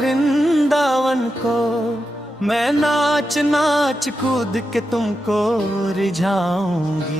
वृंदावन को मैं नाच नाच कूद के तुमको रिझाऊंगी।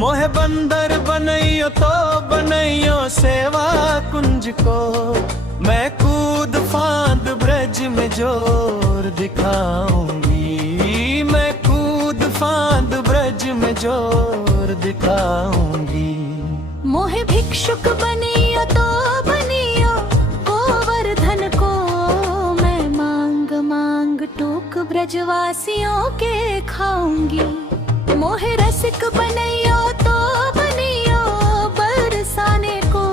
मोहे बंदर बनैयो तो बनैयो सेवा कुंज को मैं कूद फांद ब्रज में जोर दिखाऊंगी। मैं कूद फांद ब्रज में जोर दिखाऊंगी। मोहे भिक्षुक बनियो तो बनियो गोवर्धन को मैं मांग मांग टूक ब्रजवासियों के खाऊंगी। मोहे रसिक बनियो तो बनियो बरसाने को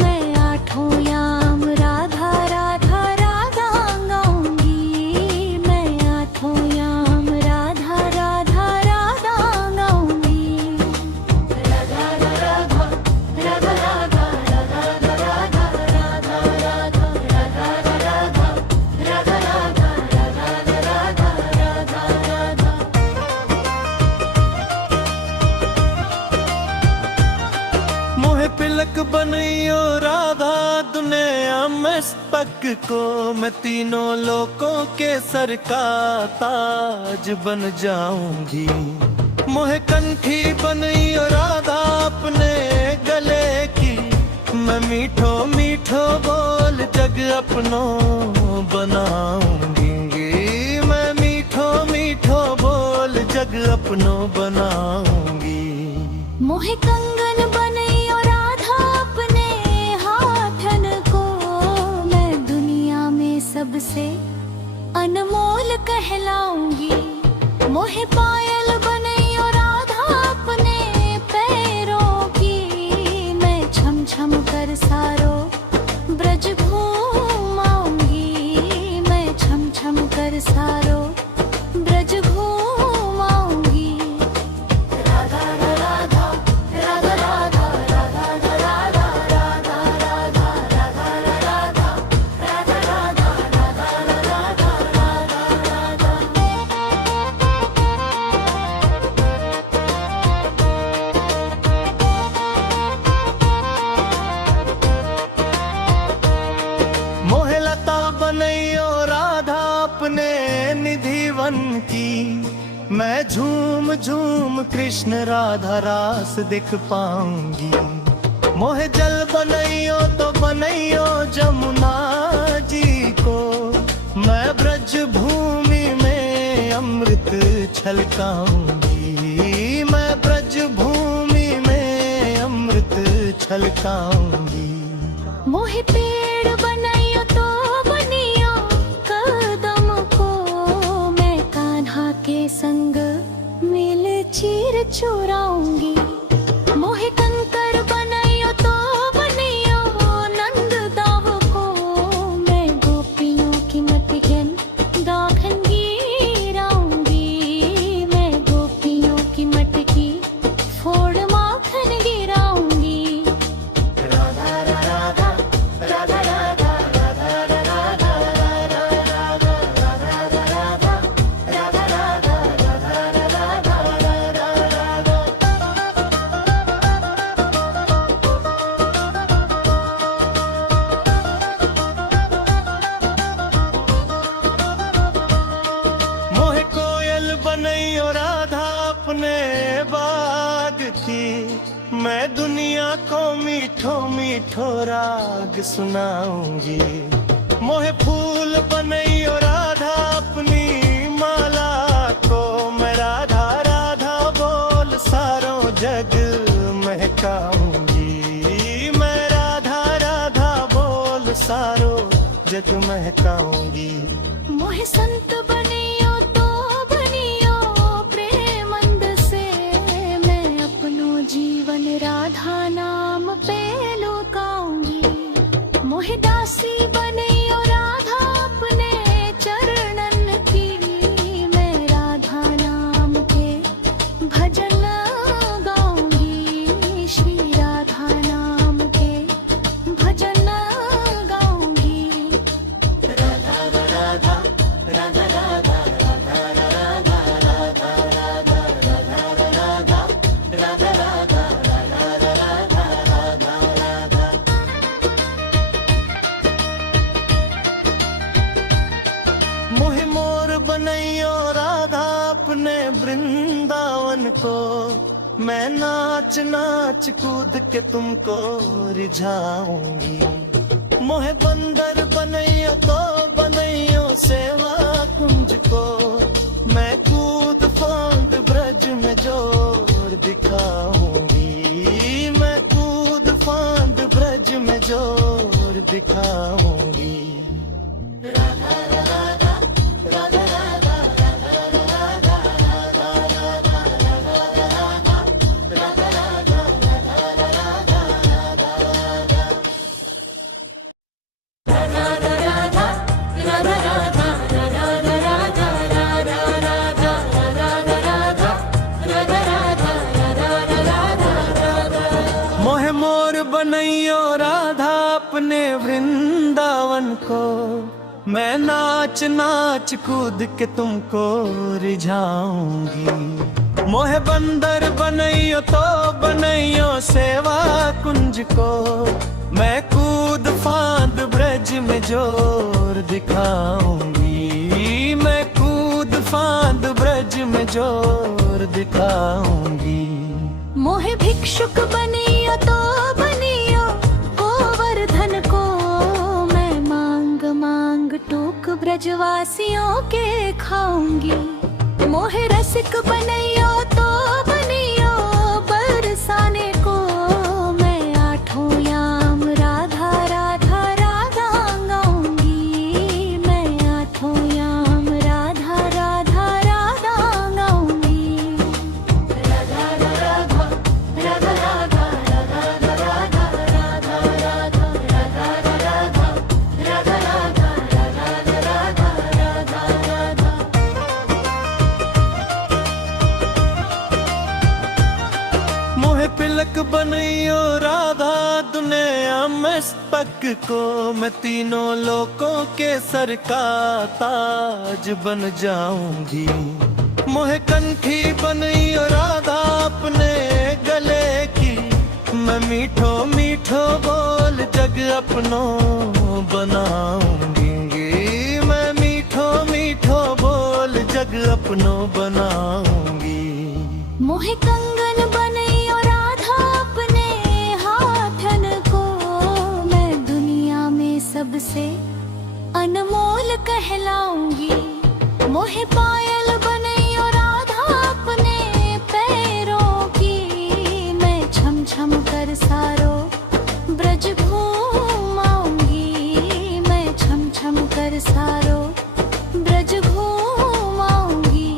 मैं आठों याम राधा राधा राधा गाऊंगी। मैं आठों याम राधा राधा राधा गाऊंगी। राधा राधा राधा राधा राधा राधा राधा राधा राधा राधा राधा राधा राधा राधा। मोहे पिलक बनैयो राधा दुनिया में पग को मैं तीनों लोकों के सर का ताज बन जाऊंगी। मोहे कंठी बनैयो राधा अपने गले की मैं मीठो मीठो बोल जग अपनों बनाऊंगी। मैं मीठो मीठो बोल जग अपनों बनाऊंगी। मोहे कंगन बनैयो राधा अपने हाथन को मैं दुनिया में सबसे अनमोल कहलाऊंगी। मोहे पायल बनैयो राधा अपने पैरों की मैं छम छम कर सारो ब्रज घूमाऊंगी। मैं छम छम कर सारो ब्रज घूमाऊंगी। राधा राधा राधा राधा राधा राधा राधा राधा राधा राधा राधा राधा राधा राधा। मोहे लता बनैयो राधा अपने निधिवन की मैं झूम झूम कृष्ण राधा रास दिख पाऊंगी। मोहे जल बनैयो तो बनैयो जमुना जी को मैं ब्रज भूमि में अमृत छलकाऊंगी। मैं ब्रज भूमि में अमृत छलकाऊंगी। मोहे पेड़ बनैयो तो बनियो कदम को मैं कान्हा के संग मिल चीर चुराऊंगी। मोहे कंकर बनैयो तो बनियो नंद दाव को मैं गोपियों की मटकन दाखन गिराऊंगी। मैं गोपियों की मटकी फोड़ माखन गिराऊंगी। राधा राधा राधा राधा राधा राधा राधा राधा राधा राधा मोहे कोयल बनैयो राधा अपने बाग की मैं दुनिया को मीठो मीठो राग सुनाऊंगी। मोहे फूल बनैयो राधा अपनी माला को मैं राधा राधा बोल सारों जग महकाऊंगी। मैं राधा राधा बोल सारों जग महकाऊंगी। मोहे संत बनियो तो बनियो प्रेमंद से मैं अपनो जीवन राधा नाम पे लुकाऊंगी। मोहे दासी बनियो राधा अपने चरणन की मैं राधा नाम के भजन गाऊंगी। श्री राधा नाम के भजन गाऊंगी। राधा राधा राधा राधा राधा राधा राधा राधा राधा राधा राधा राधा राधा राधा। मोहे मोर बनैयो राधा अपने वृंदावन को, मैं नाच नाच कूद के तुमको रिझाऊंगी। मोहे बंदर बनैयो तो बनैयो सेवा कुंज को, मैं कूद फांद ब्रज में जोर दिखाऊंगी। मैं कूद फांद ब्रज में जोर दिखाऊंगी। राधा राधा राधा राधा राधा मोहे मोर बनैयो राधा अपने वृंदावन को, मैं नाच नाच कूद के तुमको रिझाऊंगी। मोहे बंदर बनैयो तो बनैयो सेवा कुंज को, मैं कूद फांद ब्रज में जोर दिखाऊंगी। मैं कूद फांद ब्रज में जोर दिखाऊंगी। मोहे भिक्षुक बनियो तो बनियो गोवर्धन को, मैं मांग मांग टूक ब्रजवासियों के खाऊंगी। मोहे रसिक बनियो तो बनियो बरसाने को, मैं आठों याम राधा राधा राधा गाऊंगी। मैं आठों याम राधा राधा राधा गाऊंगी। राधा राधा राधा राधा राधा राधा राधा राधा राधा राधा राधा राधा राधा। मोहे पिलक बनैयो राधा दुनिया में पक को, मैं तीनों लोकों के सर का ताज बन जाऊंगी। मोहे कंठी बनैयो राधा अपने गले की, मैं मीठो मीठो बोल जग अपनों बनाऊंगी। मैं मीठो मीठो बोल जग अपनों बनाऊंगी। मोहे कंगन बनैयो राधा अपने हाथन को, मैं दुनिया में सबसे अनमोल कहलाऊंगी। मोहे पायल बनैयो राधा अपने पैरों की, मैं छम छम कर सारो ब्रज घूमाऊंगी। मैं छम छम कर सारो ब्रज घूमाऊंगी।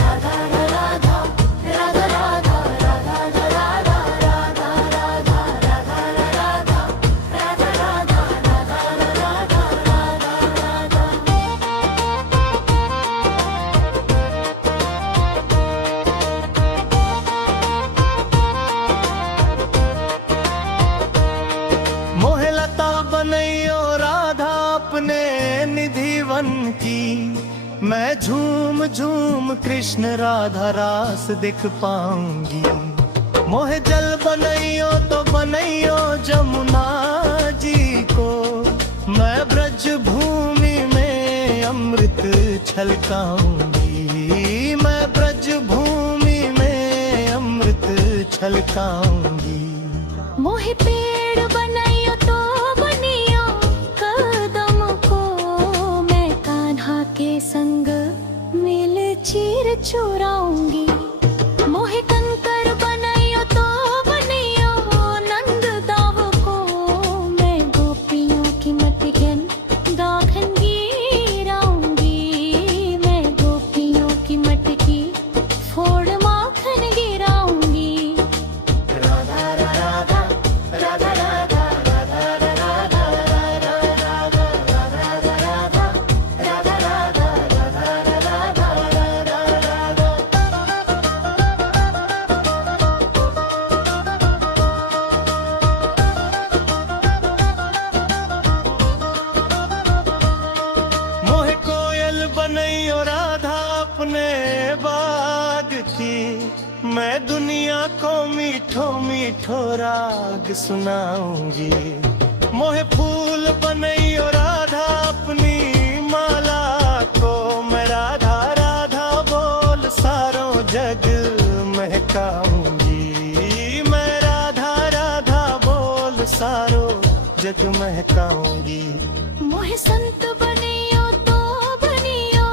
राधा राधा राधा राधा राधा राधा राधा राधा राधा राधा राधा राधा राधा राधा। मोहे लता बनैयो राधा अपने निधिवन की, मैं झूम झूम कृष्ण राधा रास दिख पाऊंगी। मोहे जल बनैयो तो बनैयो जमुना जी को, मैं ब्रज भूमि में अमृत छलकाऊंगी। मैं ब्रज भूमि में अमृत छलकाऊंगी। मोहे पेड़ बनैयो तो बनियो कदम को, मैं कान्हा के संग मिल चीर चुराऊंगी। मोहे कंकर बनैयो तो बनियो नंद दाव को, मैं गोपियों की मटकन दाखन गिराऊंगी। मैं गोपियों की मटकी फोड़ माखन गिराऊंगी। राधा राधा राधा राधा राधा राधा राधा राधा राधा मोहे कोयल बनैयो राधा अपने बाग की, मैं दुनिया को मीठो मीठो राग सुनाऊंगी। मोहे फूल बनैयो राधा अपनी माला बहकाऊंगी। मैं राधा राधा बोल सारो जग महकाऊंगी। मोहे संत बनियो तो बनियो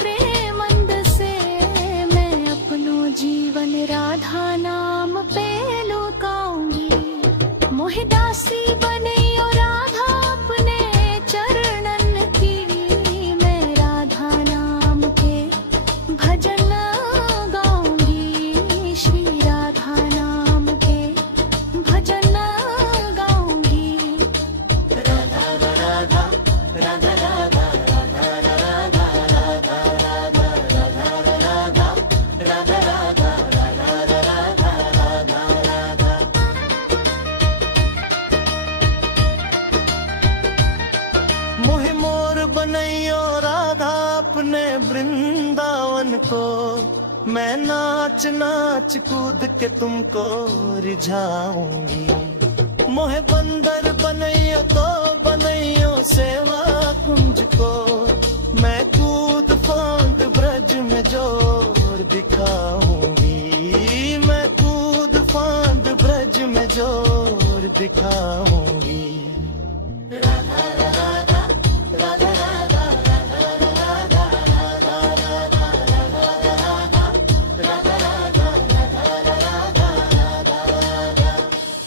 प्रेमंद से, मैं अपनो जीवन राधा नाम पे लुकाऊंगी। मोहे दासी बनियो राधा अपने चरणन की, मैं राधा नाम के भजन गाऊंगी। श्री राधा नाम के भजन गाऊंगी। मोहे मोर बनैयो राधा अपने वृंदावन को, मैं नाच नाच कूद के तुमको रिझाऊंगी। मोहे बंदर बनैयो तो बनैयो सेवा कुंज को, मैं कूद फांद ब्रज में जोर दिखाऊंगी। मैं कूद फांद ब्रज में जोर दिखाऊंगी।